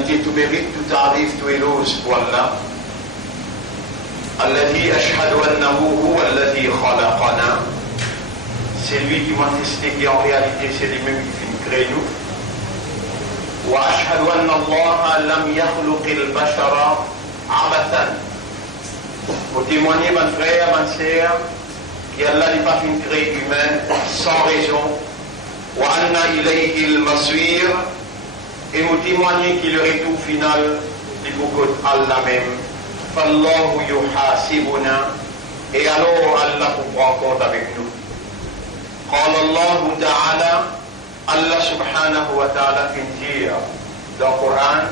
qualité, tout mérite, tout arrive, tout éloge pour Allah. Alladhi ashhadu annahu huwa alladhi khalaqana. C'est lui qui m'a testé, qui en réalité c'est lui-même qui finit créer nous. Wa ashhadu anna Allah lam yakhluqil bashara abathan. Pour témoigner, mon frère, ma sœur, qu'Allah n'est pas fini créer humain sans raison. Wa anna ilayhi al-masir. Et nous témoigner qu'il le retour final du beaucoup Allah même. Fallahu yuhasibuna. Et alors Allah vous prend compte avec nous. قال الله تعالى الله سبحانه وتعالى في الدير القرآن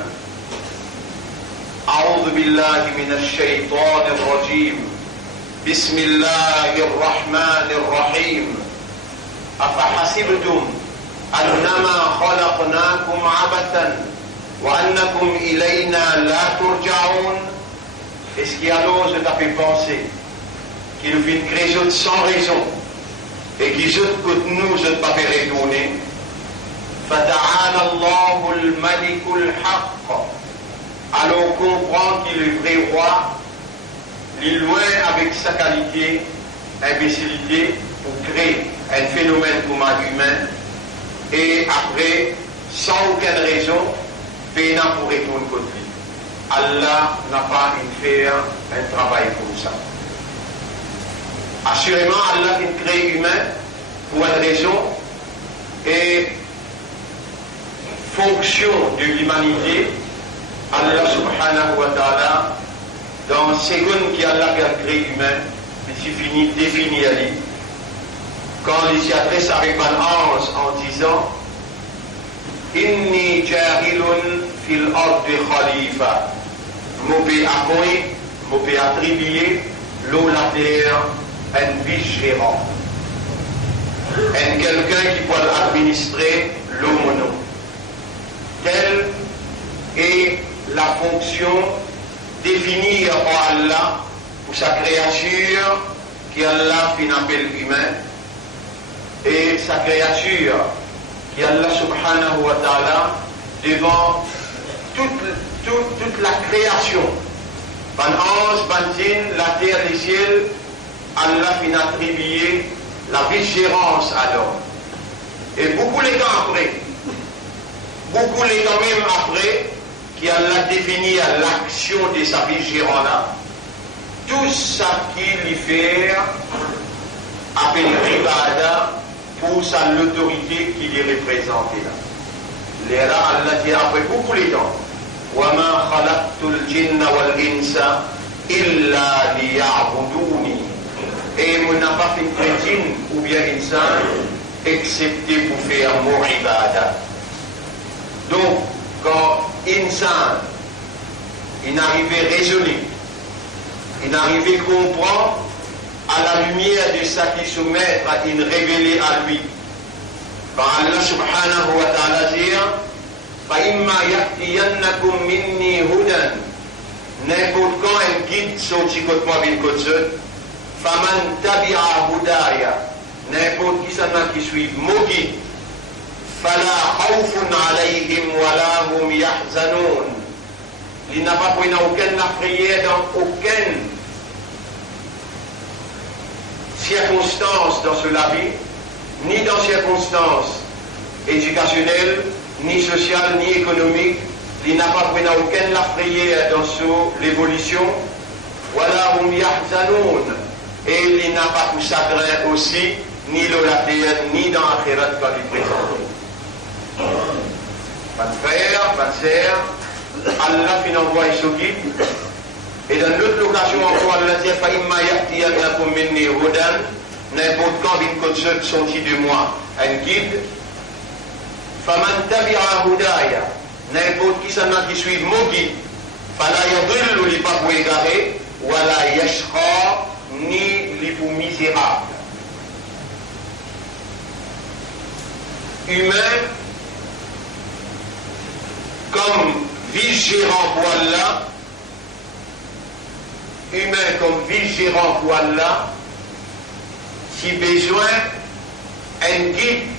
أعوذ بالله من الشيطان الرجيم بسم الله الرحمن الرحيم أفحسبتم أنما خلقناكم عبثا وأنكم إلينا لا ترجعون. Est-ce qu'il y a l'ose de fait penser qu'il nous fait une création sans raison et qui je que nous je ne pas faire retourner. Fata'ala Allahul Malikul Haqq. Alors on comprend qu'il est vrai roi, il est loin avec sa qualité, imbécilité, pour créer un phénomène comme un humain, et après, sans aucune raison, peinant pour retourner contre lui. Allah n'a pas fait un travail comme ça. Assurément, Allah qui crée humain pour une raison et fonction de l'humanité. Allah subhanahu wa ta'ala, dans la seconde qui Allah a créé humain, c'est fini, défini à lui. Quand il s'y adresse avec un ange en disant Inni jahilun fil ardi khalifa. M'opé accueilli, m'opé attribué, l'eau la terre. Un vice-gérant, quelqu'un qui peut administrer l'homono. Telle est la fonction définie par Allah pour sa créature qui Allah fin appelle humain et sa créature qui Allah subhanahu wa ta'ala devant toute la création. Ban ange, ban la terre, les ciels, Allah fin attribué la vigérance à l'homme. Et beaucoup les temps après, même après, qui Allah défini l'action de sa vigérance là, tout ça qu'il fait appelle l'ibada pour sa l'autorité qui est représentée là. Et là, Allah dit après beaucoup les temps, وَمَا خَلَقْتُ الْجِنَّ وَالْإِنسَ إِلَّا لِيَعْبُدُونِي. Et on n'a pas fait chrétien ou bien insan excepté pour faire mon ibada. Donc, quand insan, il n'arrivait raisonner, il n'arrivait comprendre à la lumière de ça qui soumet à une révélée à lui. Quand Allah subhanahu wa ta'ala dit فَإِمَّا يَأْتِيَنَّكُمْ مِنِّي هُدًى. N'importe quand un guide sorti contre moi bin côté Faman tabi'a hudaya, n'importe qui s'en a qui suit mon guide, fala khawfun alayhim wala hum yahzanun. Il n'a pas pris aucune prière dans aucune circonstance dans cela vie, ni dans circonstances éducationnelles, ni sociales, ni économiques. Il n'a pas pris aucune prière dans l'évolution. Wala hum yahzanun. Et il n'a pas pour chagrin aussi, ni dans la terre, ni dans l'akhirat quand il présente. Mon frère, ma sœur, Allah fin envoie ce guide. Et dans l'autre occasion encore, Allah dit فَإِمَّا يَأْتِيَنَّكُمْ مِنِّي هُدًى. N'importe quand une console sortit de moi, un guide. فَمَنْ تَبِعَ هُدَايَ. N'importe qui s'en a qui suit mon guide. فَلَا يَضِلُّ لِي pas pour égarer, وَلَا يَشْقَى ni les pour misérables. Humain comme vice-gérant pour Allah, humain comme vice-gérant pour Allah, si besoin, un guide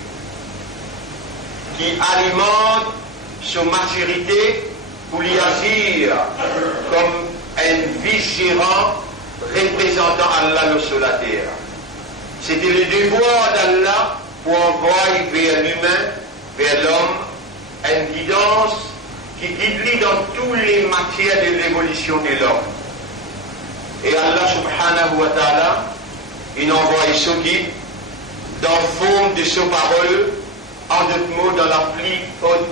qui alimente son maturité pour y agir comme un vice-gérant représentant Allah sur la terre. C'était le devoir d'Allah pour envoyer vers l'humain, vers l'homme, une guidance qui guide dans toutes les matières de l'évolution de l'homme. Et Allah subhanahu wa ta'ala, il envoie ce guide dans forme de sa parole, en d'autres mots, dans la plus haute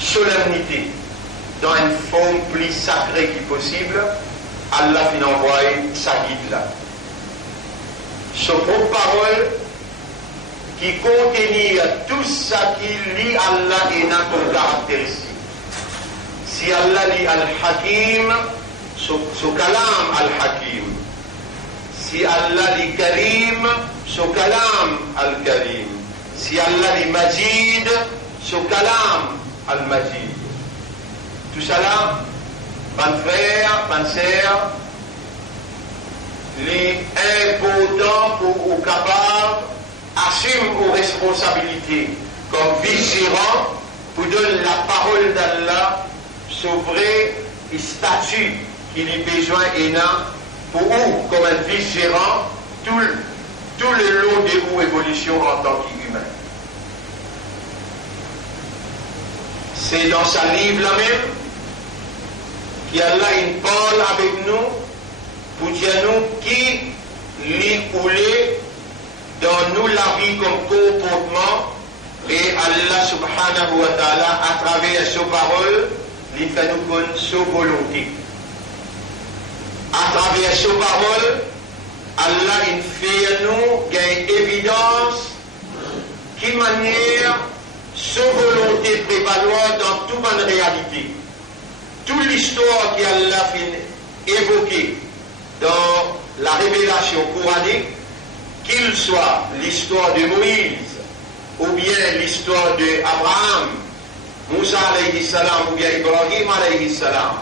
solennité, dans une forme plus sacrée qui possible. Allah finit envoyer sa guide là. Sa propre parole qui contenir tout ça qui lit Allah et n'a comme caractéristique. Si Allah lit Al-Hakim, son kalam Al-Hakim. Si Allah lit Karim, son kalam Al-Karim. Si Allah lit Majid, son kalam Al-Majid. Tout ça là, ban frère, ban sœur, les importants pour ou capables assument aux responsabilités comme vice-gérant pour donner la parole d'Allah sur vrai statut qu'il ait besoin et n'a pour ou comme un vice-gérant tout le long de ou évolution en tant qu'humain. C'est dans sa livre là même qu'Allah il parle avec nous pour dire nous qui lui coulait dans nous la vie comme comportement et Allah subhanahu wa ta'ala à travers sa parole il fait nous connaître sa volonté. À travers sa parole Allah il fait nous gagner évidence qui manière sa volonté prévaloir dans toute bonne réalité. Toute l'histoire qu'Allah fait évoquée dans la révélation coranique, qu'il soit l'histoire de Moïse, ou bien l'histoire d'Abraham, Moussa alayhi salam, ou bien Ibrahim alayhi salam,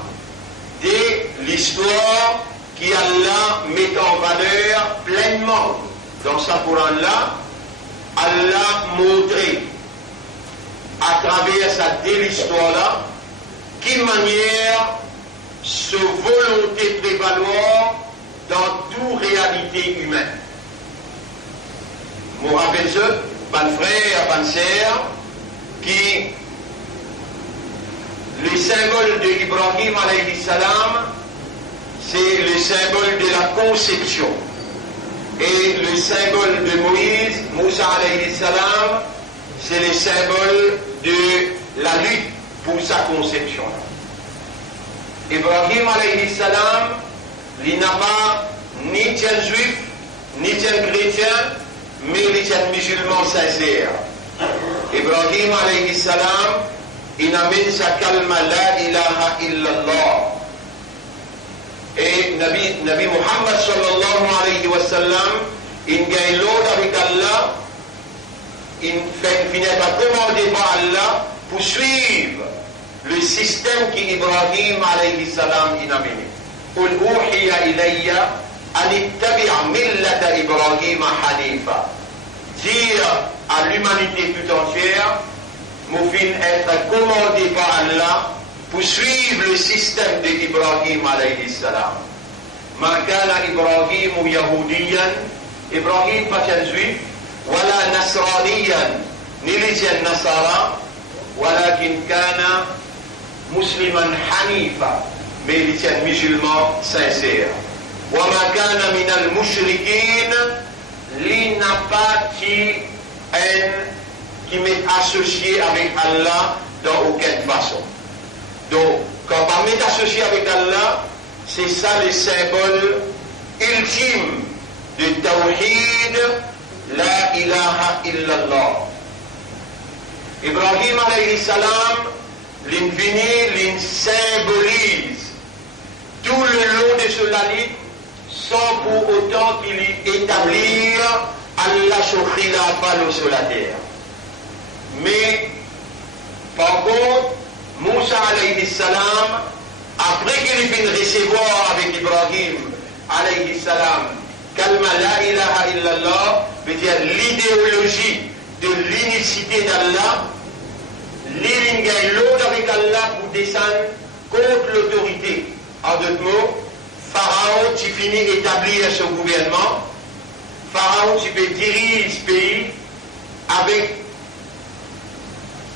c'est l'histoire qu'Allah met en valeur pleinement dans sa Coran-là, Allah montré à travers cette belle histoire-là, qui manière se volonté prévaloir dans toute réalité humaine. Je me rappelle ça, mon frère, ma sœur, qui le symbole d'Ibrahim alayhi salam, c'est le symbole de la conception. Et le symbole de Moïse, Moussa alayhi salam, c'est le symbole de la lutte pour sa conception. Ibrahim alayhi salam, il n'a pas ni tien juif, ni tien chrétien, mais il est un musulman sincère. Ibrahim alayhi salam, il amène sa kalma la ilaha illallah. Et Nabi Muhammad sallallahu alayhi wa sallam, il gagne l'ordre avec Allah, il finit à commander par Allah pour suivre le système qu'Ibrahim alayhi salam il a mené. قل أوحي إلي أن اتبع ملة إبراهيم حنيفا. Dire à l'humanité tout entière, nous finissons être commandé par Allah pour suivre le système d'Ibrahim alayhi salam. ما كان إبراهيم يهوديا, إبراهيم pas un juif, ولا نصرانيا, ni les nasara, ولكن كان مسلما حنيفا, mais il est un musulman sincère. وما كان من المشركين, il n'a pas qui m'est associé avec Allah dans aucune façon. Donc, quand on m'est associé avec Allah, c'est ça le symbole ultime de Tawhid, la ilaha illallah. Ibrahim alayhi salam, l'infini, symbolise tout le long de ce lit, sans pour autant qu'il établir Allah sur khilafa sur la terre. Mais, par contre, Moussa alayhi salam, après qu'il finit de recevoir avec Ibrahim alayhi salam, kalma la ilaha illallah, veut dire l'idéologie de l'unicité d'Allah, il a l'autre avec Allah pour descendre contre l'autorité. En d'autres mots, Pharaon, tu finis d'établir son gouvernement. Pharaon, tu peux diriger ce pays avec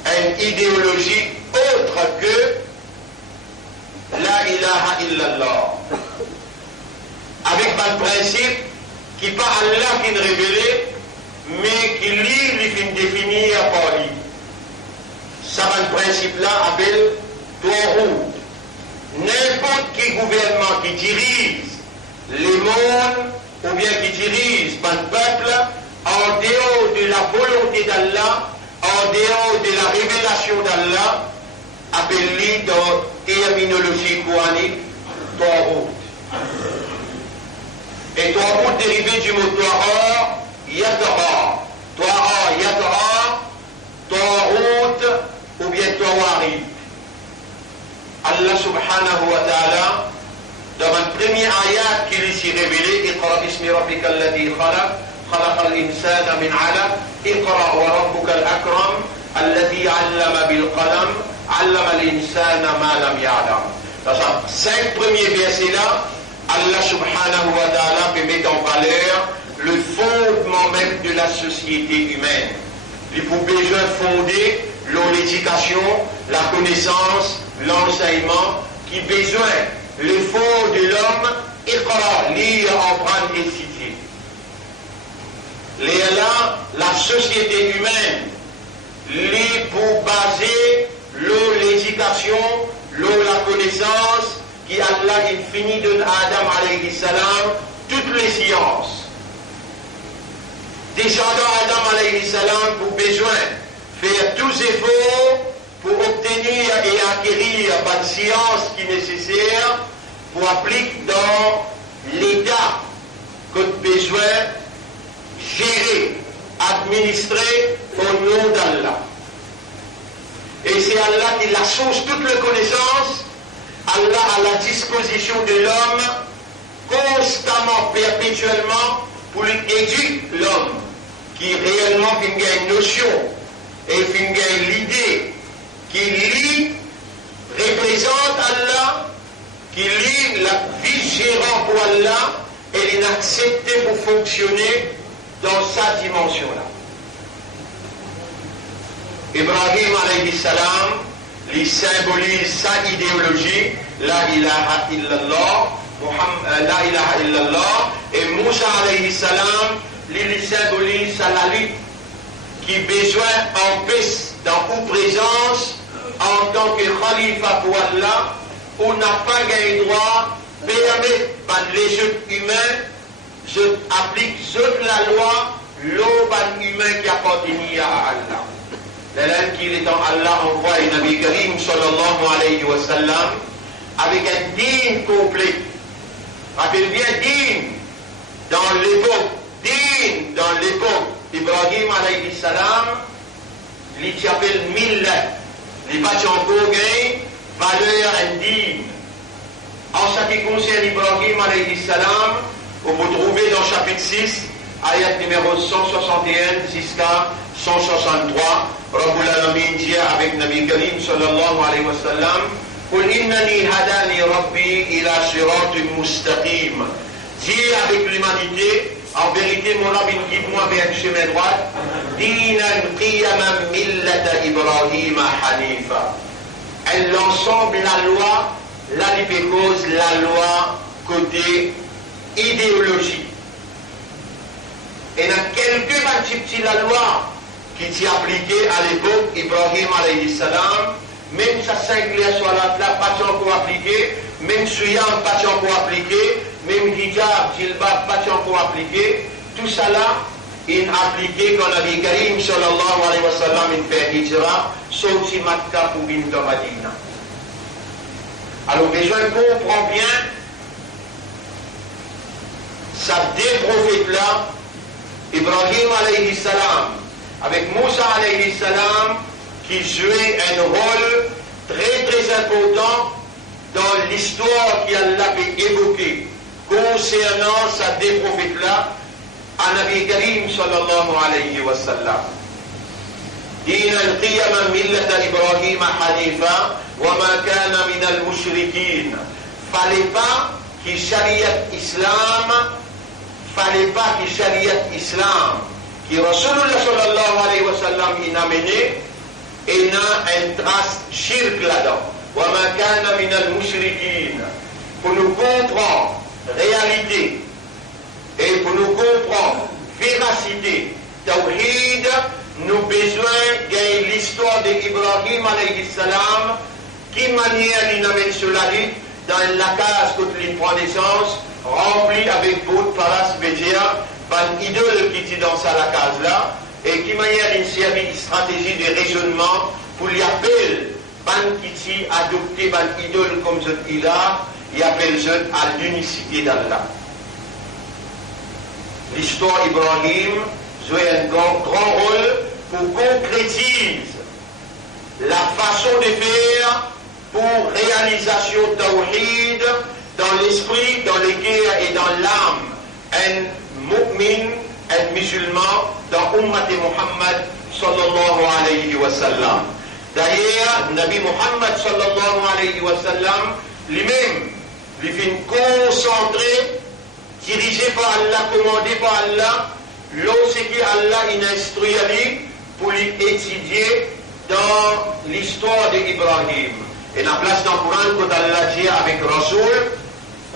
une idéologie autre que la ilaha illallah. Avec un principe qui pas Allah qui nous révèle, mais qui lui fait définir par lui. Ça va le principe-là appelle Tawhid. N'importe quel gouvernement qui dirige les mondes ou bien qui dirige le peuple en dehors de la volonté d'Allah, en dehors de la révélation d'Allah, appelle-lui dans la terminologie coranique Tawhid. Et Tawhid dérivé du mot Ta'a, Yadra. Ta'a, Yadra, Tawhid ou bien Tawari. Allah subhanahu wa ta'ala, dans le premier ayat qui lui s'est révélé, Iqra bismi rabbika alladhi khalaq, خلق الإنسان من علق اقرأ وربك الأكرم الذي علم بالقلم علم الإنسان ما لم يعلم. Dans ces 5 premiers versets-là, Allah subhanahu wa ta'ala peut mettre en valeur le fondement même de la société humaine. Il faut besoin fonder l'éducation, la connaissance, l'enseignement, qui besoin, le fond de l'homme, Iqra, lire, apprendre et citer. Là, la société humaine, pour baser l'éducation, la connaissance, qui Allah infini donne à Adam alayhi salam, toutes les sciences. Descendant Adam alayhi salam pour besoin faire tous efforts pour obtenir et acquérir la science qui est nécessaire pour appliquer dans l'état que besoin gérer, administrer au nom d'Allah. Et c'est Allah qui la source toute la connaissance, Allah à la disposition de l'homme, constamment, perpétuellement, pour lui éduquer l'homme, qui réellement fait une notion et fait l'idée, qui lui représente Allah, qui lui la vie gérant pour Allah, et l'inaccepté pour fonctionner dans sa dimension-là. Ibrahim alayhi salam, il symbolise sa idéologie, la ilaha illallah, la ilaha illallah, et Moussa alayhi salam, il symbolise la lutte, qui besoin en paix, dans ou présence, en tant que khalifa pour Allah, on n'a pas gagné droit, permet par les êtres humains, je applique la loi, l'homme humain qui appartient à Allah. L'élève qui est en Allah envoie un Nabi Karim sallallahu alayhi wa sallam avec un dîme complet. Rappelle bien dîme dans l'époque d'Ibrahim alayhi salam, il s'appelle millet. Les bâtiments encore gagnent valeur indigne. En ce qui concerne Ibrahim alayhi salam, on peut trouver dans chapitre 6, ayat numéro 161 jusqu'à 163, Rabbul Alamin dit avec Nabi Karim sallallahu alayhi wa sallam, قل إنني هداني ربي إلى صراط مستقيم. Dit avec l'humanité, en vérité mon Rabbi guide-moi vers le chemin droit, دينا قيما ملة إبراهيم حنيفا. L'ensemble, la loi, la libérose, la loi côté idéologie. Et dans quelques types la loi qui s'est appliquée à l'époque, Ibrahim alayhi salam, même sa singulière soit là, pas encore appliquée, même Suyam, pas encore appliqué, même hijab, jilbab, pas encore appliqué, tout ça là, il appliqué quand Nabi Karim sallallahu alayhi wa sallam il fait hijra, sauf si Makkah pour venir dans Madina. Alors, besoin comprend bien, ça deux prophètes-là, Ibrahim alayhi salam, avec Moussa alayhi salam, qui jouait un rôle très très important dans l'histoire qu'Allah a évoquée concernant ces deux prophètes-là, à Nabi Karim sallallahu alayhi wa sallam. Dinan قيم ملة إبراهيم حنيفا وما كان من المشركين. Fallait pas que Shariat Islam, qui Rasulullah sallallahu alayhi wa sallam il a mené, et n'a un trace shirk là-dedans. وما كان من المشركين. Pour nous comprendre réalité et pour nous comprendre véracité, tawhid, nous avons besoin de l'histoire d'Ibrahim alayhi salam, qui manière il amène cela dit dans la case contre les trois naissances, remplie avec beaucoup de paras bédia, une idole qui était dans la case là, et qui manière une série de stratégie de raisonnement pour lui appeler ban qui adopté ban idole comme ce qu'il a, il appelle ça à l'unicité d'Allah. L'histoire d'Ibrahim joue un grand rôle pour concrétiser la façon de faire pour réalisation tawhid dans l'esprit, dans les cœurs et dans l'âme. Un mu'min, un musulman dans Ummat Muhammad sallallahu alayhi wa sallam. D'ailleurs, Nabi Muhammad sallallahu alayhi wa sallam, lui-même, lui fait concentrer, dirigé par Allah, commandé par Allah, lorsque Allah il instruit pour lui étudier dans l'histoire d'Ibrahim. Et la place dans le Coran, quand Allah dit avec Rasoul,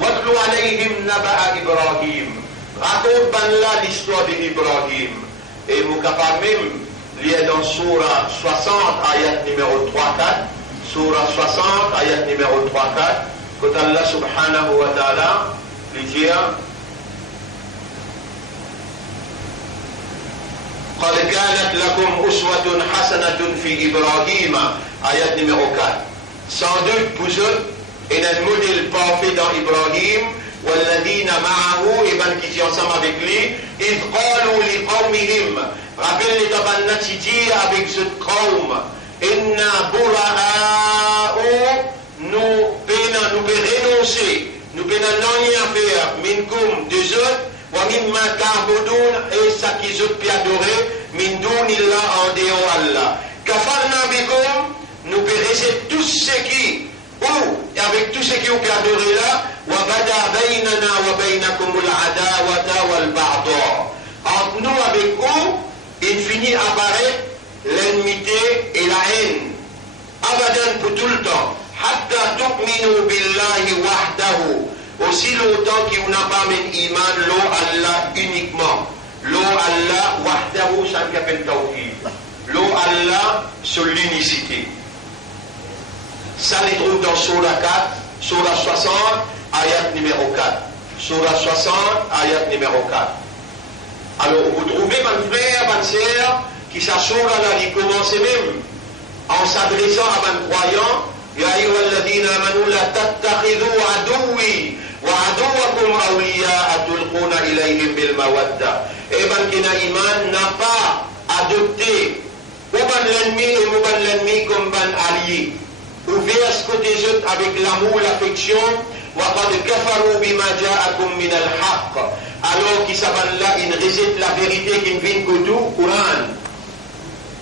Watlu alayhim naba'a Ibrahim. Raconte l'histoire d'Ibrahim. Et Moukapa même, il est dans Surah 60, ayat numéro 3-4. Surah 60, ayat numéro 3-4. Quand Allah subhanahu wa ta'ala, il dit, قد كانت لكم أسوة حسنة في إبراهيم آيات numéro 4. Sans doute pour eux, il y a un modèle parfait dans Ibrahim, والذين معه, et ben qui sont ensemble avec lui, إذ قالوا لقومهم, rappelle les tabanats qui avec ce قوم, إنا براء, nous pouvons renoncer, nous pouvons rien faire, minkum, des autres, وَمِمَّا تَعْبُدُونَ, et ça qu'ils ont pu adorer, min dunillah, en dehors Allah. Kafarna bikum, nous périsser tous ceux qui, et avec tous ceux qui ont pu adorer là, وَبَدَى بَيْنَنَا وَبَيْنَكُمُ الْعَدَاوَةَ وَالْبَغْضَاءَ. Entre nous avec eux, il finit à apparaître l'enmité et la haine. Abadan pour tout le temps. حَتَّى تُؤْمِنُوا بِاللَّهِ وَحْدَهُ. Aussi longtemps qu'il n'a pas mis iman, l'eau Allah uniquement. L'eau Allah, wahdahu, ça s'appelle tawhid. L'eau Allah, sur l'unicité. Ça les trouve dans Surah 4, Surah 60, ayat numéro 4. Surah 60, ayat numéro 4. Alors, vous trouvez, mon frère, ma sœur, qui s'assure là, il commence même en s'adressant à mon croyant. يا أيها الذين آمنوا لا تتخذوا عدوي وعدوكم أولياء تلقون إليهم بالمودة. Et ben qui n'a iman n'a pas adopté ou ben l'ennemi comme ben allié. Ouvert ce côté autres avec l'amour, l'affection. وقد كفروا بما جاءكم من الحق. Alors qui s'appelle là, il rejette la vérité qui vient que du Coran.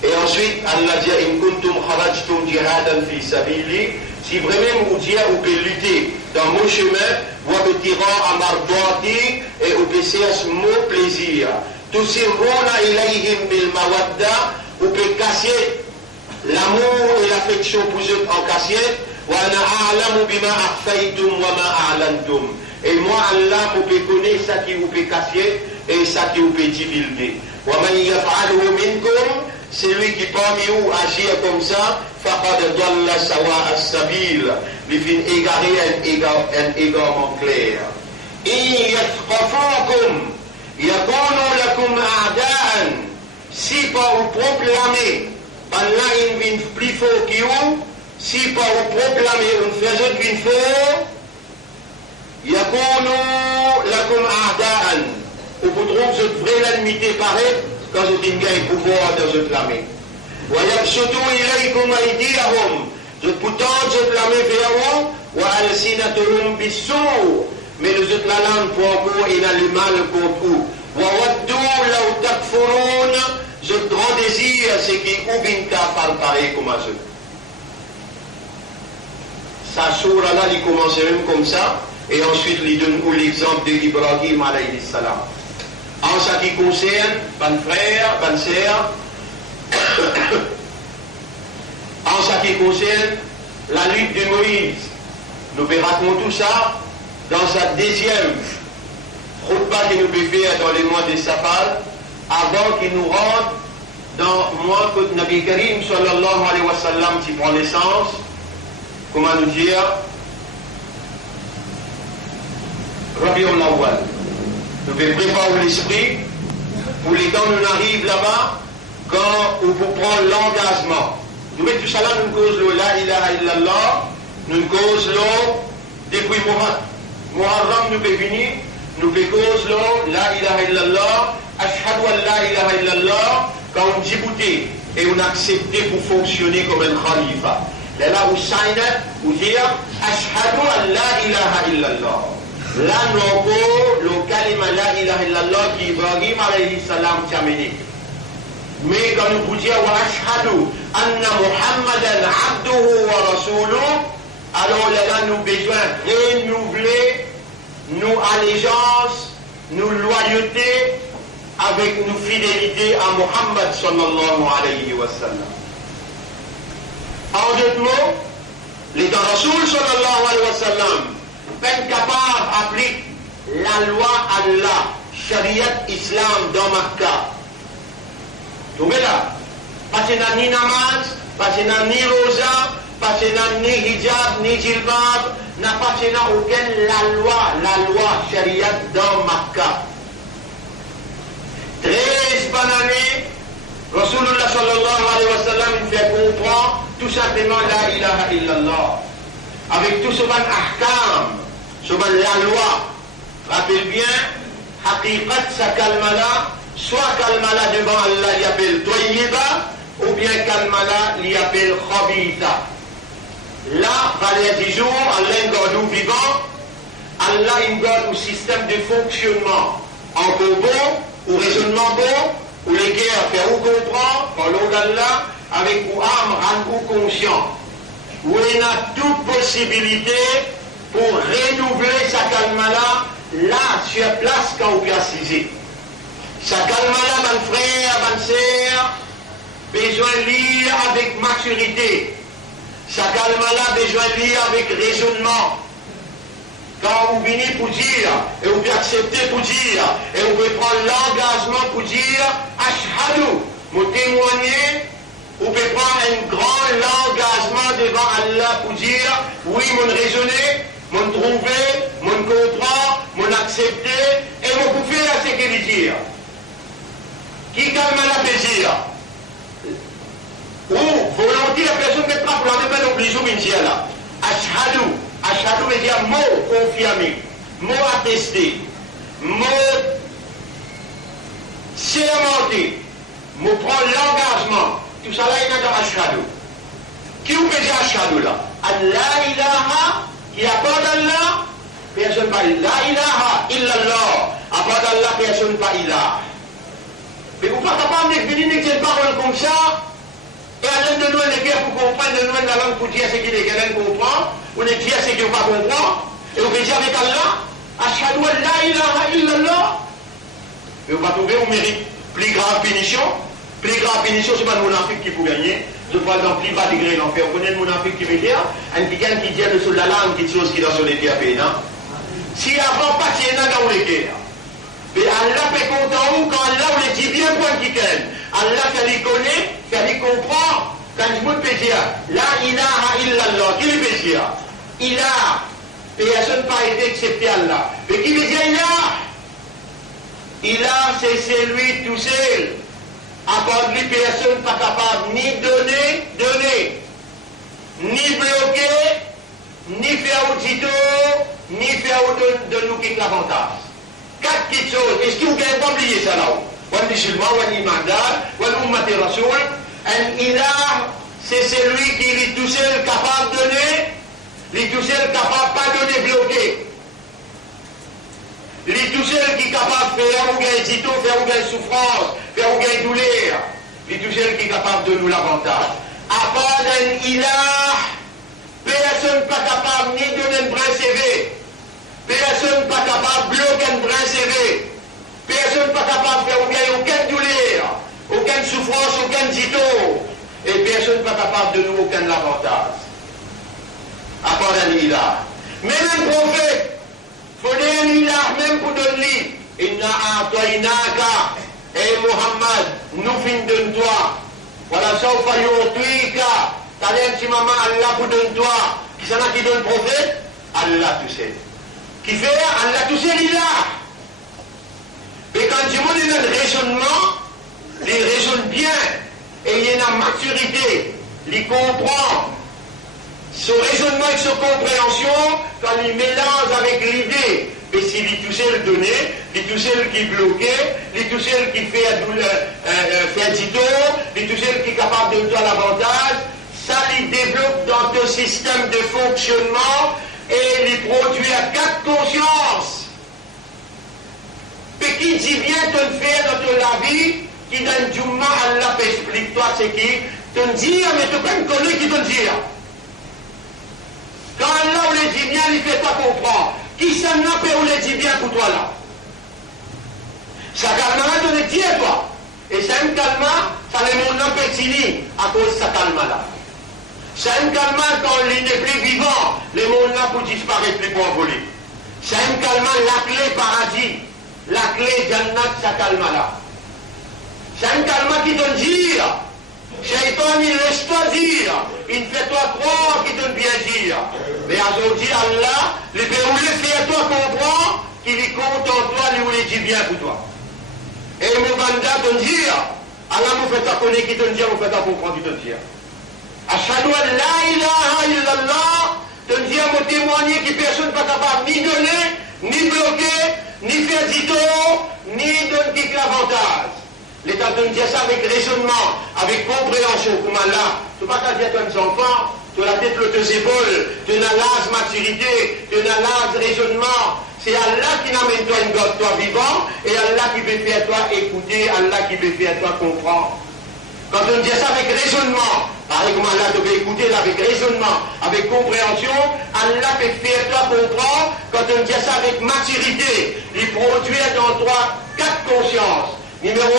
Et ensuite, Allah dit, in kuntum kharajtum jihadan fi sabili, si vraiment vous dites, vous pouvez lutter dans mon chemin, vous pouvez tirer à mardati, et vous pouvez chercher mon plaisir. Tusirruna ilayhim bil mawadda, vous pouvez casser l'amour et l'affection pour eux en cassette, wa ana a'lamu bima akhfaytum wa ma a'lantum. Et moi, Allah, vous pouvez connaître ça qui vous peut casser, et ça qui vous peut divulguer. Wa man yaf'alu minkum, celui qui parmi vous agit comme ça, faqad dalla sawa as-sabil, lui fait égarer un égarement clair. In yathqafukum yakunu lakum a'da'an, si par vous proclamer, Allah il vient plus fort que vous, si par vous proclamer on fait autre vient fort, yakunu lakum a'da'an, ou vous trouvez cette vraie l'ennemité pareille, quand vous avez un pouvoir dans votre lamé. وَيَبْسُطُوا إِلَيْكُمْ أَيْدِيَهُمْ, je pourtant je clame vers vous, وَأَلْسِنَتُهُمْ بِالسُّوءِ, mais les autres la langue pour encore il a le mal contre vous. وَوَدُّوا لَوْ تَكْفُرُونَ, je grand désir c'est qui ou bien kafar monde pareil comme eux. Sa sourate là, il commence même comme ça, et ensuite il donne l'exemple d'Ibrahim alayhi salam. En ce qui concerne, ban frère, ban sœur, en ce qui concerne la lutte de Moïse, nous verrons tout ça dans sa deuxième khutbah que nous pouvons faire dans les mois de Safar, avant qu'il nous rentre dans le mois que Nabi Karim sallallahu alayhi wa sallam qui prend naissance, comment nous dire, Rabiul Awwal. Nous devons préparer l'esprit pour les temps où nous arrivons là-bas, quand on peut prendre l'engagement. Nous mettons tout ça là, nous cause le La ilaha illallah, nous cause le depuis Muharram, nous pouvons venir, nous pouvons cause le La ilaha illallah, Ashhadu an la ilaha illallah, quand on dit bouté et on accepte pour fonctionner comme un khalifa. Là, vous signez, vous dites Ashhadu an la ilaha illallah. Là, nous avons le kalima la ilaha illallah qui Ibrahim alayhi salam t'a mené. Mais quand nous vous disons wa ashhadu anna Muhammadan abduhu wa rasuluhu, alors là, nous avons besoin de renouveler nos allégeances, nos loyautés avec nos fidélités à Muhammad sallallahu alayhi wa sallam. En d'autres mots, l'état Rasoul sallallahu alayhi wa sallam est capable d'appliquer la loi Allah, Shariat Islam dans Makkah. Vous voyez là, parce qu'il n'y a ni namaz, parce qu'il n'y a ni rosa, parce qu'il n'y a ni hijab, ni jilbab, n'a pas aucune la loi Shariat dans Makkah. 13 années, Rasulullah sallallahu alayhi wa sallam il fait comprendre tout simplement la ilaha illallah. Avec tout ce ban ahkam, ce ban la loi. Rappelle bien, haqiqat sa kalmala, soit kalmala devant Allah il appelle toyiba, ou bien kalmala il appelle khabita. Là, valait 10 jours, Allah engorde nous vivants, Allah engorde au système de fonctionnement. Encore bon, au raisonnement bon, ou les guerres faire ou comprendre, par l'eau d'Allah, avec ou âme, rendre ou conscient. Où il y a toute possibilité pour renouveler sa kalmala, là, sur place, quand on précise. Sa kalmala, mon frère, ma sœur, besoin de lire avec maturité. Sa kalmala, besoin de lire avec raisonnement. Quand vous venez pour dire, et vous pouvez accepter pour dire, et vous pouvez prendre l'engagement pour dire, Ashhadu, vous témoignez, vous pouvez prendre un grand engagement devant Allah pour dire, oui, mon raisonner, mon trouver, mon comprendre, mon accepter, et mon pouvez faire ce qu'il dit. Qui calme la plaisir? Ou volontiers, la personne n'est pas pour la même obligation, mais là. Ashhadu. Ashhadu veut dire mot confirmé, mot attesté, mot sermenté, mot prendre l'engagement. Tout ça là, il est dans Ashhadu. Qui vous peut dire Ashhadu là? Allah ilaha, qui a pas d'Allah, personne pas la ilaha illallah. À part d'Allah, personne pas ilah. Mais vous ne pouvez pas venir dire une parole comme ça. Et à l'un de nous, les gars, pour comprendre, de nous, la langue pour dire ce qu'il est quelqu'un comprend, ou de dire ce qu'il ne pas comprendre, et vous pouvez dire avec Allah, Ashhadu an la ilaha illallah. Mais vous ne trouver, on mérite plus grave punition. Plus grave punition, ce n'est pas le monarchique qui peut gagner. Je parle dans plus bas degré l'enfer. Vous connaissez le monarchique qui veut dire, un quelqu'un qui dit sur la langue, quelque chose qui est dans son état non? Si avant pas, c'est un dans les guerres. Mais Allah fait content où quand Allah on les dit bien point qui gagne. Allah fait les connaît, fait les comprend. Quand je vous peux dire, la ilaha illallah, qui veut dire? Ilah, personne n'a pas été accepté Allah. Mais qui veut dire ilah? Ilah, c'est celui tout seul. À part lui, personne pas capable ni donner, ni bloquer, ni faire audito, ni faire de nous qui l'avantage. 4 petites choses. Est-ce que vous n'avez pas oublié ça là? Un musulman, un imandar, un ummati rasoul, un ilah, c'est celui qui est tout seul capable de donner, il est tout seul capable pas donner bloquer. Il est tout seul qui est capable de faire ou gagner zito, faire ou gagner souffrance, faire ou gagner douleur. Il est tout seul qui est capable de nous l'avantage. part d'un ilah, personne pas capable ni de donner un brin CV, personne pas capable de bloquer un brin CV, personne pas capable de faire aucune douleur, aucune souffrance, aucun zito, et personne pas capable de nous aucun avantage. À part d'un ilah. Même un prophète, il faut un ilah même pour donner. Inna a'tainaka, et Muhammad, nous fin de toi. Voilà, sawfa yu'tika. T'as un petit maman, Allah pour donner toi. Qui s'en a qui donne le prophète? Allah tout seul. Qui fait? Allah tout seul, il a. Et quand tu me dis un raisonnement, il raisonne bien. Et il y a une maturité. Il comprend. Son raisonnement et son compréhension, quand il mélange avec l'idée, et s'il est tout seul donné, il est tout seul qui est bloqué, il est tout seul qui fait un zito, il est tout seul qui est capable de donner l'avantage, ça il développe dans ton système de fonctionnement et il produit à quatre consciences. Mais qui dit bien te le faire dans la vie, qui donne du mal, Allah explique-toi c'est qui, te le dire, mais tu peux me connaître qui te le dire. Quand Allah on les dit bien, il fait pas comprendre. Qui s'en a fait on les dit bien pour toi là? Ça calme-là, tu le dis toi. Et ça me calme, ça les mon appétit à cause de ça calme-là. Ça me calme quand il n'est plus vivant, les mondes là pour disparaître, plus pour voler. Ça me calme la clé paradis, la clé Jannat, ça calme-là. Ça me calme qui te dit. Shaitan, il laisse pas dire, il fait toi croire qu'il donne bien dire. Mais aujourd'hui, Allah, il fait où les faire toi comprendre qu'il est content de toi, lui, où il dit bien pour toi. Et mon banda te dire, Allah nous fait ta connaître qui te dit, nous fait ta comprendre qui te dit. Ashhadu an la ilaha illallah, te dit, mon témoigner qui personne n'est pas capable ni donner, ni bloquer, ni faire zito, ni donner quelque avantage. L'État te dit ça avec raisonnement, avec compréhension, comme Allah. Tu ne vas pas dire à tes enfants, tu as la tête sur tes épaules, tu as l'âge maturité, tu as l'âge raisonnement. C'est Allah qui n'amène toi une God, toi vivant, et Allah qui peut faire toi écouter, Allah qui peut faire toi comprendre. Quand on dit ça avec raisonnement, pareil comme Allah te peut écouter là, avec raisonnement, avec compréhension, Allah peut faire toi comprendre. Quand on dit ça avec maturité, il produit dans toi quatre consciences. Numéro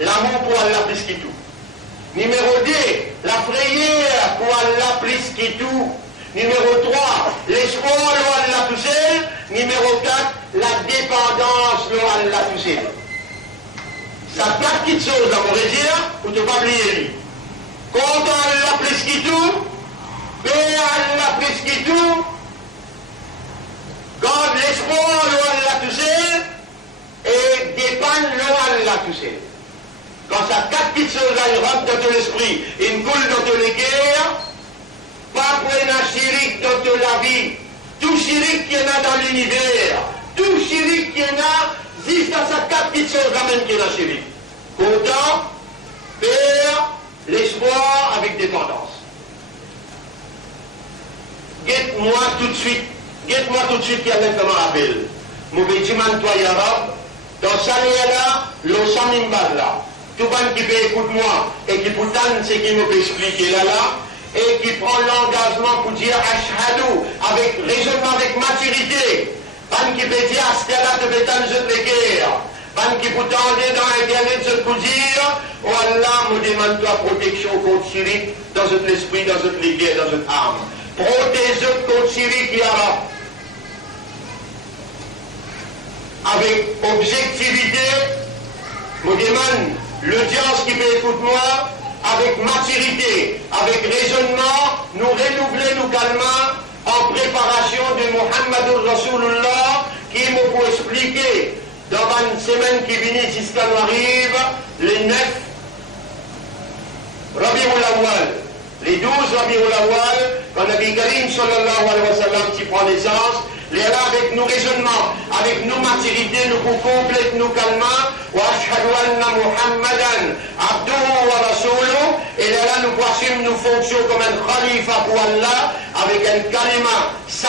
1, l'amour pour Allah plus que tout. Numéro 2, la prière pour Allah plus que tout. Numéro 3, l'espoir de Allah tout seul. Numéro 4, la dépendance de Allah tout seul. Ça quatre petites choses à mon dire pour ne pas oublier. Content Allah plus que tout, père Allah plus que tout, quand l'espoir de Allah tout seul, et dépendre de Allah tout seul. Quand ça quatre petites choses là, une rentre dans ton esprit, une coule dans ton équerre, pas pour un chirik dans la vie, tout chirik qu'il y en a dans l'univers, tout chirik qu'il y en a, juste dans ça quatre petites choses là même qu'il y en a chirik. Content, père, l'espoir avec dépendance. Guette-moi tout de suite qu'il y a même comment appelle. Mauvais diman toi Yarab, dans ça là, le Samimbal là, tout le monde qui peut écouter moi et qui pourtant c'est qui me peut expliquer là, et qui prend l'engagement pour dire Ashhadu avec raisonnement, avec maturité, pas qui peut dire Astella de bétan je te guerre, pas qui peut tendre dans un bien-être pour dire oh Allah me demande toi protection contre Syrie dans notre esprit, dans notre guerre, dans notre âme. Protège contre Syrie qui a avec objectivité, me demande l'audience qui peut écouter moi, avec maturité, avec raisonnement, nous renouveler, nous calmer en préparation de Muhammadur Rasulullah qui me pour expliquer dans une semaine qui vient jusqu'à nous arrive, les 9 Rabiul Awwal, les 12 Rabiul Awwal, quand Nabi Karim sallallahu alayhi wa sallam qui prend naissance, les là avec nos raisonnements, avec nos maturités, nous pour complète nous calmant, wa ashhadu anna Muhammadan abduhu wa rasuluhu, et là nous assumer nos fonctions comme un khalifa pour Allah, avec un kalima sain,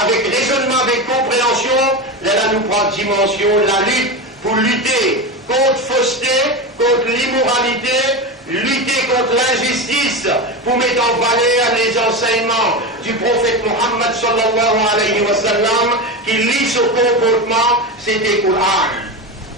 avec raisonnement, avec compréhension, là nous prend dimension, la lutte pour lutter contre fausseté, contre l'immoralité, lutter contre l'injustice pour mettre en valeur les enseignements du prophète Mohammed sallallahu alayhi wa sallam, qui lit ce comportement, c'était Coran.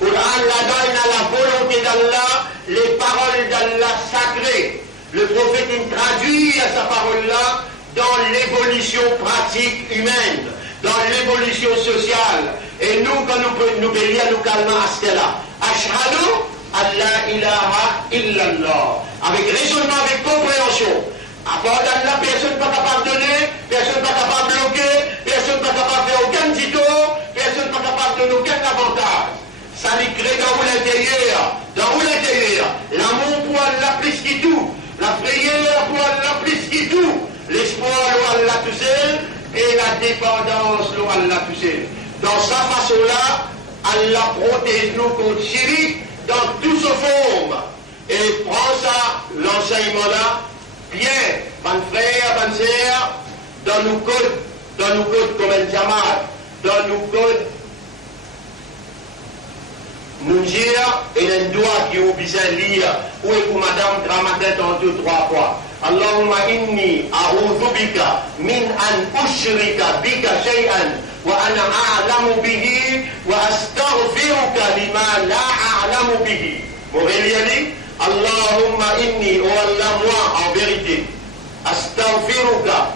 Coran la donne à la volonté d'Allah, les paroles d'Allah sacrées. Le prophète il traduit à sa parole-là dans l'évolution pratique humaine, dans l'évolution sociale. Et nous, quand nous bélions, nous calmons à cela. Ashhadu Allah ilaha illallah. Avec raisonnement, avec compréhension. À part d'Allah, personne n'est pas capable de donner, personne n'est pas capable de bloquer, personne n'est pas capable de faire aucun titre, personne n'est pas capable de donner aucun avantage. Ça lui crée dans l'intérieur. Dans l'intérieur. L'amour pour Allah plus que tout. La prière pour Allah plus que tout. L'espoir pour Allah tout seul. Et la dépendance pour Allah tout seul. Dans sa façon-là, Allah protège nous contre Chirik dans toutes ses formes. Et prend ça, l'enseignement-là, bien, bonne frère, bonne sœur, dans nos codes comme un Jamal, dans nos codes, nous dire, et un doigt qui est obligé de lire, ou est pour madame Gramatin tantôt 3 fois. Allahumma inni a'udhu bika min an ushrika bika shay'an wa ana a'lamu bihi wa astaghfiruka lima la a'lamu bihi. Moreliani, Allahumma inni, oh Allah, moi, en vérité, astaghfiruka,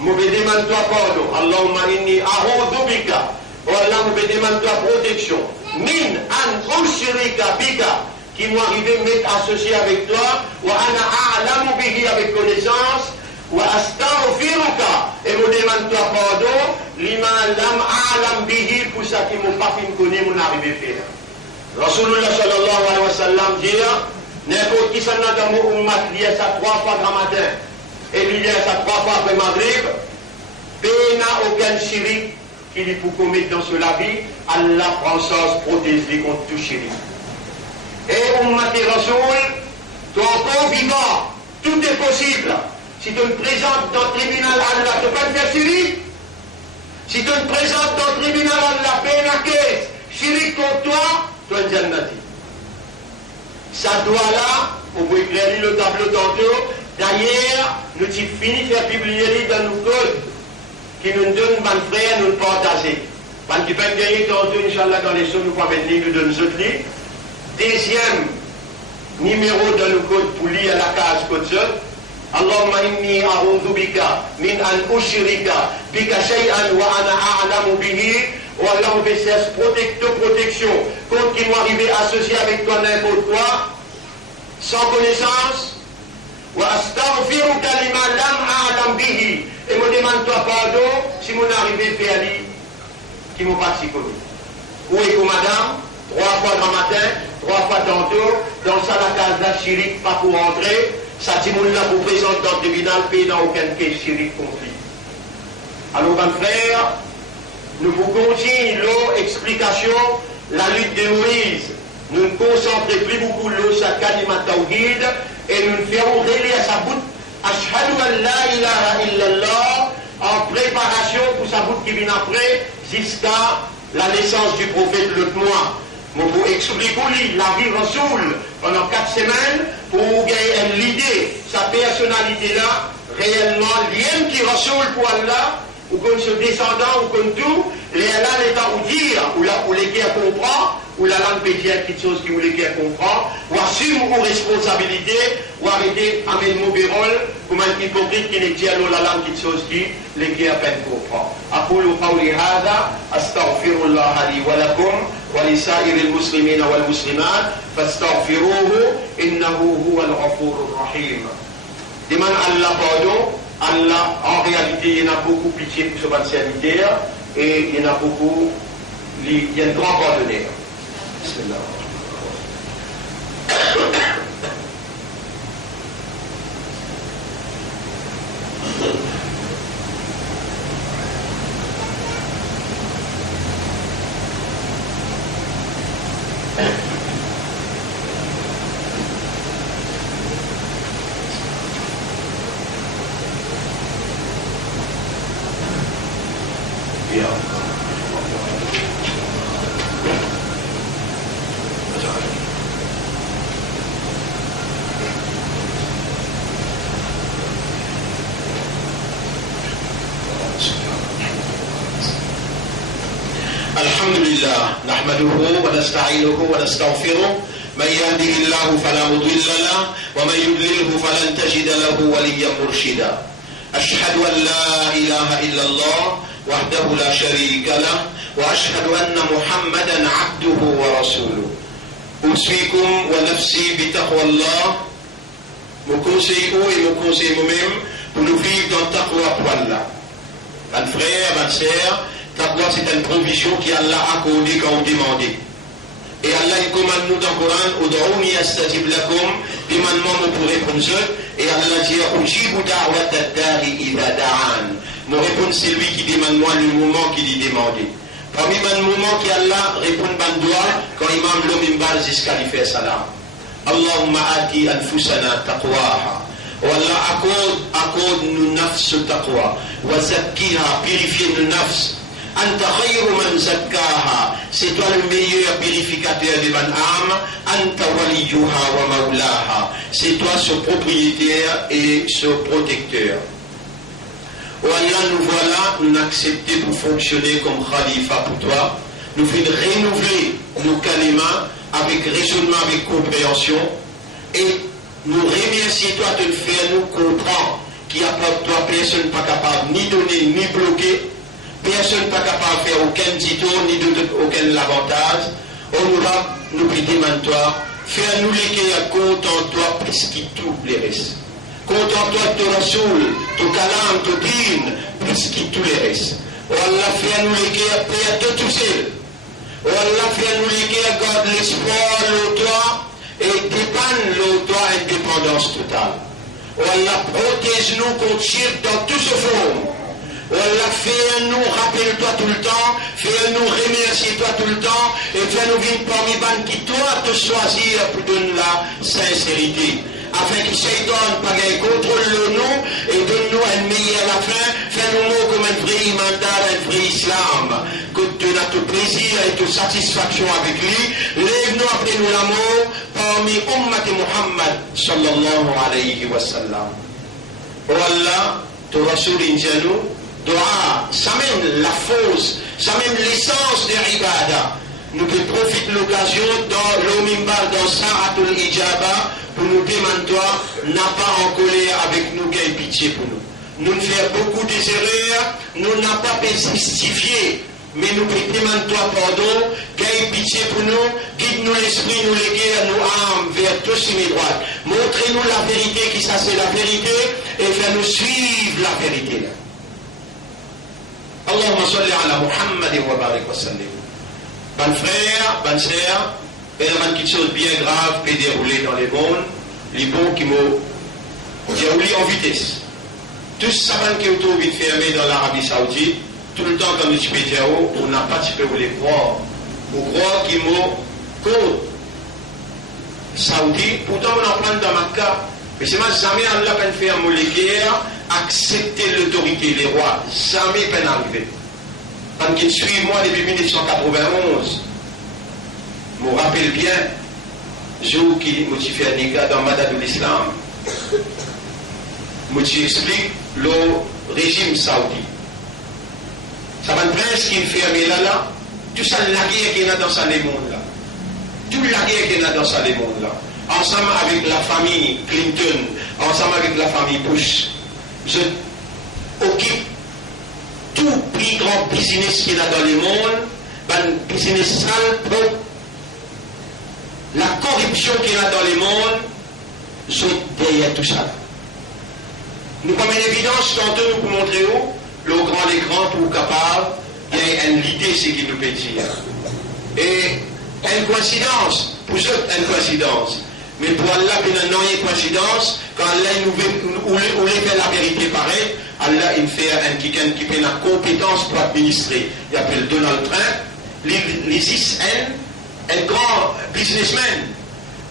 me demande-toi pardon. Allahumma inni a'udhu bika, oh Allah, me demande-toi protection. Min an ushrika bika, qui m'ont arrivé à m'être associé avec toi, wa ana a'lamu bihi, avec connaissance, wa astaghfiruka, et me demande-toi pardon, lima lam a'lam bihi, pour ça qui m'ont pas fait me connaître, mon arrivé à faire. Rasulullah sallallahu alayhi wa sallam dit, n'importe qui s'en a dans mon ummat, il y a ça 3 fois grand matin, et il y a ça 3 fois après Maghrib, il n'a aucun chirik qui lui peut commettre dans ce vie, Allah prend sens, protège-les contre tout chirik. Et ummat et Rasoul, toi encore vivant, tout est possible. Si tu te présentes dans le tribunal Allah, tu peux pas faire chirik. Si tu te présentes dans le tribunal Allah, paye la caisse, chirik contre toi, tu es jannati. Ça doit là, on peut éclairer le tableau tantôt. D'ailleurs, nous avons fini de faire publier dans nos codes qui nous donnent, mon frère, nous partager. Quand tu peux gagner tantôt, Inch'Allah, dans les sons, nous pouvons mettre nous donner autres livres. Deuxième numéro dans le code pour lire à la case code ça. Allahumma inni a'udhu bika min an ushrika bika shay'an wa ana a'lamu bihi. Oh Allah, on fait cette protection contre qui m'ont arrivé associé avec toi n'importe quoi, sans connaissance. Wa astaghfiruka lima lam a'lam bihi. Et me demande-toi pardon si mon arrivé fait aller qui m'ont pas si connu. Où est madame? 3 fois grand matin, 3 fois tantôt, dans ça la case là, chirik, pas pour entrer, ça dit mon là pour présenter dans le tribunal, pays dans aucun cas chirik conflit. Alors, mon frère, nous vous continuons l'explication, la lutte de Moïse. Nous ne concentrons plus beaucoup l'eau sa kalima tawhid et nous ne ferons relire à sa bout Ashhadu an la ilaha illallah en préparation pour sa bout qui vient après jusqu'à la naissance du prophète le mois. Pour expliquer la vie Rasoul pendant 4 semaines pour gagner l'idée, sa personnalité là, réellement lien qui Rasoul pour Allah, ou comme ce descendant, ou comme tout, les Allah n'est pas où dire, ou les qui comprend, ou la langue peut dire quelque chose qui ou les qui comprend, ou assume ou responsabilité, ou arrêter à mettre le mobérol, comme un hypocrite qui ne dit la langue quelque chose qui les qui à peine comprend. أقول قولي هذا أستغفر الله لي ولكم ولسائر المسلمين والمسلمات فاستغفروه إنه هو الغفور الرحيم. Demande Allah pardon. Allah, en réalité, il y en a beaucoup pitié pour ce bâtiment sanitaire et il y en a beaucoup, il y a un grand pardonneur. C'est là. لله نحمده ونستعينه ونستغفره من يهده الله فلا مضل له ومن يضلله فلن تجد له وليا مرشدا أشهد أن لا إله إلا الله وحده لا شريك له وأشهد أن محمدا عبده ورسوله أوصيكم ونفسي بتقوى الله me conseille et me conseille moi-même pour nous vivre dans taqwa pour Allah. Mes frères, mes sœurs, taqwa c'est une provision qu'Allah a accordée quand on demande. Et Allah il commande nous dans le Coran, Ud'ouni astajib lakum, demande-moi pour répondre. Et Allah dit, Ujibu da'wat ad-da'i idha da'an. Mon réponse c'est lui qui demande moi le moment qu'il y demande. Parmi les moments qu'Allah répond ban doigt quand Imam Lomimbar jusqu'à lui faire salam. Allahumma ati anfusana taqwaha. Wallah accorde nous nafs taqwa. Wa zakkiha, purifier nos nafs. Anta khayru man zakkaha. C'est toi le meilleur purificateur de mon âme. Anta waliyuha wa maulaha. C'est toi ce propriétaire et ce protecteur. Wallah, nous voilà, nous accepter pour fonctionner comme khalifa pour toi. Nous faisons renouveler nos kalima avec raisonnement, avec compréhension. Et nous remercions toi de le faire, nous comprendre qu'il n'y a pas de toi, personne pas capable ni donner, ni bloquer. Personne pas capable de faire aucun titre, ni de aucun avantage. On nous demande toi, fais-nous les qui content-toi plus que tout les restes. Content-toi de ton Rasoul, ton Kalam, ton Din, plus que tous les restes. Allah fait nous les qui à de tout seul. Allah fait nous les qui garde l'espoir, l'autoir, et dépanne l'autoir indépendance totale. Allah protège-nous contre chirque dans toutes ses formes. Allah fais-nous, rappelle-toi tout le temps, fais-nous remercier toi tout le temps, et fais-nous vivre parmi les qui toi te choisir pour donner la sincérité. Afin que Shaitan ne contrôle le nom et donne-nous un meilleur à la fin, fais-nous comme un vrai imandar, un vrai islam, que tu as ton plaisir et ton satisfaction avec lui, lève-nous après nous l'amour parmi Ummat Muhammad sallallahu alayhi wa sallam. Oh Allah, ton Rasoul Indianou, doa, ça même la force, ça même l'essence de l'ibada. Nous pouvons profiter de l'occasion dans l'Omimbar, dans Sa'atul Ijaba, pour nous demander, toi, n'a pas en colère avec nous, qu'il y ait pitié pour nous. Nous ne faisons beaucoup des erreurs, nous n'a pas justifié, mais nous pouvons demander, toi, pardon, qu'il y ait pitié pour nous, guide-nous l'esprit, nous léguer à nos âmes vers tous les droits. Montrez-nous la vérité, qui ça c'est la vérité, et fais-nous suivre la vérité. Allahumma salli ala Muhammad wa barik wa sallim. Bonnes frères, bonnes sœurs, il y a quelque chose de bien grave qui est déroulé dans les mondes, les bons qui m'ont déroulé en vitesse. Tout ça qui est autour de fermé dans l'Arabie Saoudite, tout le temps quand nous sommes pédiao, on n'a pas de vous les croire. Vous croire qu'ils m'ont contre Saoudi, pourtant on en prend dans ma cas. Mais c'est moi jamais Allah peut faire mon guerre, accepter l'autorité, les rois, jamais peut arriver. Quand il suit moi depuis 1991, je me rappelle bien, jour qui me fait un écart dans Madad de l'Islam, je explique le régime saoudi. Ça va être prince qui fait là, tout ça la guerre qu'il y a dans ce monde là. Toute la guerre qu'il y a dans ce monde là. Ensemble avec la famille Clinton, ensemble avec la famille Bush, je occupe tout plus grand business qu'il y a dans le monde, un business sale pour la corruption qu'il y a dans le monde, sont derrière tout ça. Nous comme une évidence, tantôt nous pour montrer où, le grand écran pour capable, il y a une idée, c'est qu'il nous peut dire. Et une coïncidence, pour eux, une coïncidence. Mais pour Allah, il n'y a une coïncidence, quand Allah nous fait la vérité pareille, Allah il fait un quelqu'un qui fait la compétence pour administrer. Il appelle Donald Trump, les un grand businessman.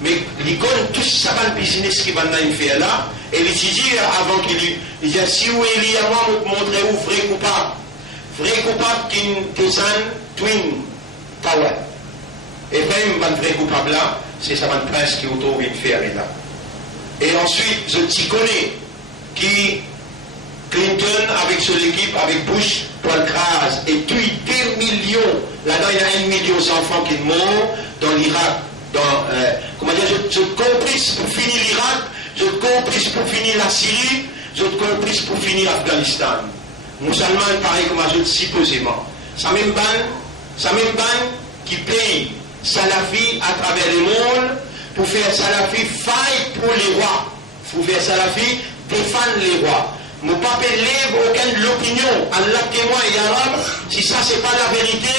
Mais il connaît tout ça le business qui va faire là, et il dit avant qu'il dit si vous il y a moi vous montrer où vrai coupable qui est twin tower. Et même le vrai coupable là, c'est ça le prince qui autorise de faire là. Et ensuite, je t'y connais, qui Clinton avec son équipe, avec Bush, pour le crase, et tuer des millions. Là-dedans, il y a 1 million d'enfants qui meurent dans l'Irak. Comment dire, je complice pour finir l'Irak, je complice pour finir la Syrie, je complice pour finir l'Afghanistan. Musulmans, pareil comme je supposément. Ça même ban qui paye Salafi à travers le monde pour faire Salafi fight pour les rois. Pour faire Salafi défendre les rois. Mon papa lève aucune de l'opinion. Allah témoin et arabe, si ça c'est pas la vérité,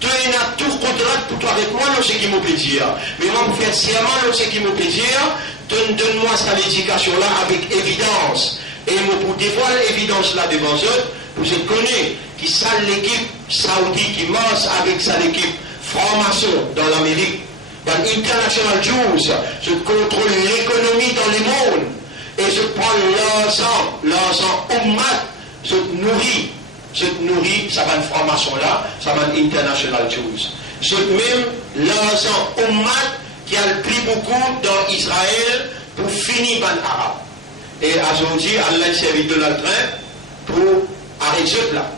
tu as tout contrat pour toi avec moi, non c'est qui me peut dire. Mais moi pour faire serment, non c'est qui me peut dire, donne-moi cette éducation-là avec évidence. Et pour dévoiler l'évidence là devant eux, vous connaissez qui ça l'équipe saoudite qui marche avec sa équipe franc-maçon dans l'Amérique. Dans International Jews, je contrôle l'économie dans le monde. Et je prends l'argent ummat, je nourris, ça va une franc-maçon là, ça va une International Jews. Je même l'argent ummat qui a le plus beaucoup dans Israël pour finir ban arabe. Et aujourd'hui, Allah a servi Donald Trump pour arrêter ce là.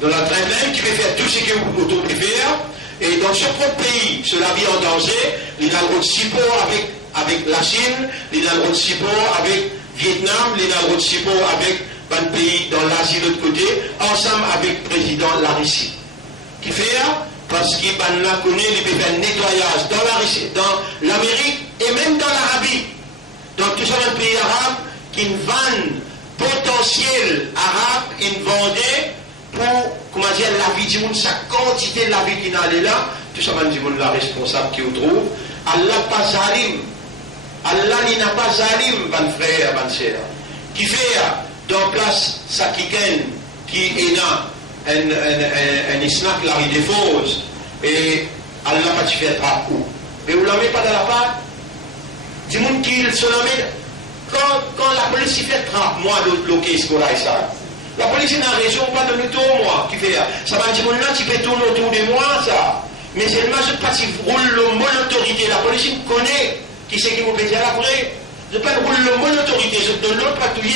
Donald Trump même qui veut faire tout ce qu'il veut faire. Et dans son propre pays, cela vit en danger, il a le droit de support avec la Chine, il a le droit de support avec Vietnam, il a le droit de support avec un pays dans l'Asie de l'autre côté, ensemble avec le président de la Russie. Qui fait parce qu'il connaît, il peut faire un nettoyage dans la Russie, dans l'Amérique et même dans l'Arabie. Donc tout ça, un pays arabe qui vendent potentiel arabe, ils vendaient pour, comment dire, la vie du monde, sa quantité de la vie qui n'allait là, tout ça, du monde, la responsable qui vous trouve. Allah pas zalim. Allah n'a pas zalim, ban frère, ban sœur. Qui fait, dans place, sa kiken, qui est là, un islam qui la défausse, et Allah pas fait trapou. Mais vous ne l'avez pas dans la part, du monde qui se l'amène. Quand la police fait trappe, moi, le case pour ça. La police n'a raison pas de nous tourner, moi, qui fait. Ça va dire, là, tu peux tourner autour de moi, ça. Mais c'est le majeur parti roule le mon autorité. La police connaît qui c'est qui vous peut dire après. Je peux rouler le mon autorité, je donne l'autre patrouiller,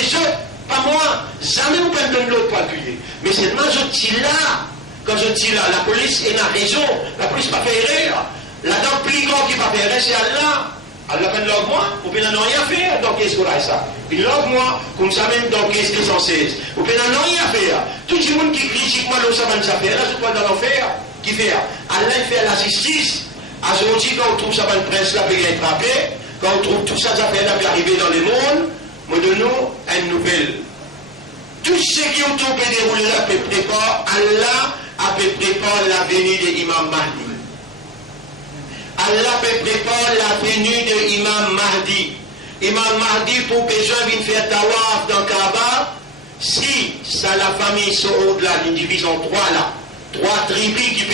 pas moi. Jamais vous pouvez donner l'autre patrouiller. Mais c'est le majeur qui là. Quand je dis là, la police n'a raison. La police n'a pas fait erreur. La dent plus grande qui n'a pas fait erreur, c'est Allah. Allah peut l'ordre moi, vous pouvez n'en rien faire, donc qu'est-ce qu'on a ça? Il l'ordre moi, comme ça même dans qu'est-ce que 116. Vous pouvez n'en rien faire. Tout le monde qui critique moi, ça va nous faire, là, c'est quoi dans l'enfer? Qui fait? Allah fait la justice. Aujourd'hui, quand on trouve ça va une presse, là, peut être attrapé, quand on trouve tout ça, ça peut arriver dans le monde, moi de nous, une nouvelle. Tout ce qui ont tout peut dérouler là, peut préparer, Allah a peut préparer la venue de l'imam Mahdi. Allah peut préparer la venue de l'imam Mahdi. Imam Mahdi, pour besoin de faire tawaf dans Kaaba, si ça la famille Saoud là, une division en trois là, trois tribus qui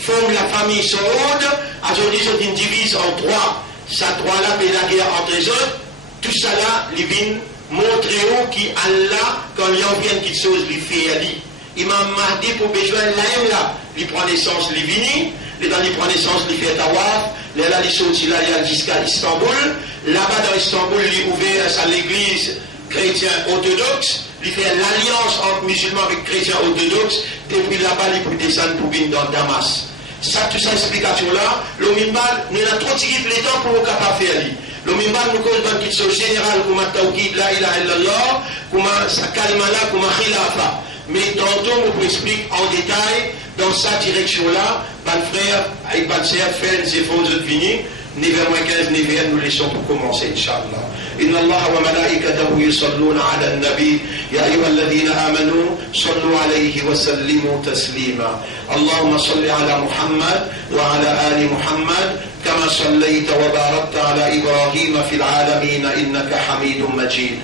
forment la famille Saoud, aujourd'hui c'est une division en trois, ça trois là fait la guerre entre les autres, tout ça là, ils viennent montrer où qui Allah, quand il en vient quelque chose, il fait à lui. Imam Mahdi, pour besoin de là, il prend naissance, il vient. Les dans les prend naissance, il fait tawaf, les là, il sortit là, il jusqu'à Istanbul. Là-bas dans Istanbul, il ouvert à l'église chrétienne orthodoxe. Il fait l'alliance entre musulmans avec chrétiens orthodoxes. Depuis là-bas, il peut descendre pour venir dans Damas. Ça, toute cette explication-là, le Mimbal, nous avons trop tiré les temps pour nous capables de faire. Le Mimbal nous cause dans une chose générale, comme un tawhid, la ilaha illallah, comme un sakalmala, comme un khilafa. Mais tantôt, on vous explique en détail, dans sa direction-là, ban frère, avec ban sœur, faire des efforts de venir, 9h15, 9h, nous laissons pour commencer, Inch'Allah. إن الله وملائكته يصلون على النبي يا أيها الذين آمنوا صلوا عليه وسلموا تسليما اللهم صل على محمد وعلى آل محمد كما صليت وباركت على إبراهيم في العالمين إنك حميد مجيد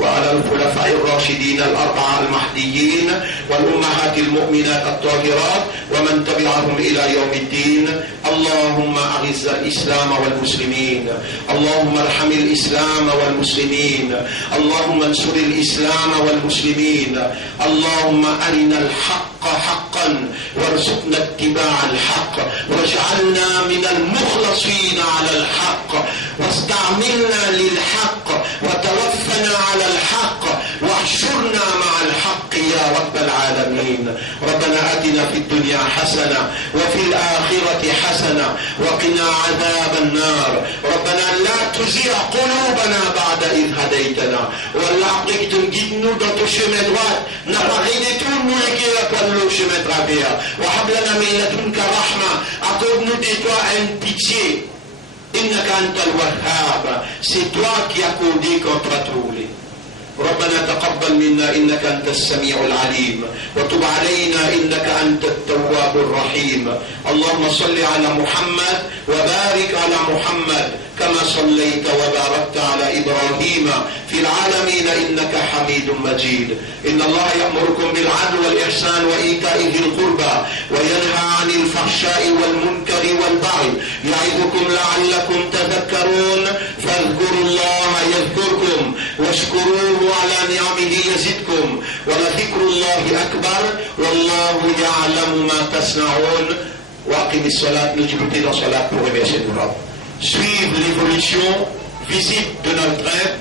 وعلى الخلفاء الراشدين الأربعة المهديين والأمهات المؤمنات الطاهرات ومن تبعهم إلى يوم الدين اللهم أعز الإسلام والمسلمين اللهم ارحم الإسلام والمسلمين اللهم انصر الإسلام والمسلمين اللهم أرنا الحق حقا وارزقنا اتباع الحق واجعلنا من المخلصين على الحق واستعملنا للحق وتوفنا على الحق واحشرنا العالمين. ربنا آتنا في الدنيا حسنة وفي الآخرة حسنة وقنا عذاب النار. ربنا لا تزغ قلوبنا بعد إذ هديتنا. والله guide-nous dans ton chemin droit. N'appareille tout nous l'écrire par le chemin travers. وهب لنا من لدنك رحمة. Accorde-nous de toi une pitié. إنك أنت الوهاب. C'est toi qui accorde contre tous les. ربنا تقبل منا إنك أنت السميع العليم وتب علينا إنك أنت التواب الرحيم. اللهم صل على محمد وبارك على محمد كما صليت وباركت على إبراهيم في العالمين إنك حميد مجيد. إن الله يأمركم بالعدل والإحسان وإيتاء ذي القربى وينهى عن الفحشاء والمنكر والبغي يعظكم لعلكم تذكرون. فاذكروا الله يذكركم واشكروه على نعمه يزدكم ولذكر الله أكبر والله يعلم ما تصنعون. وأقم الصلاة. نجبت إلى صلاة pour remercier le Rab. Suivre l'évolution, visite de notre rêve.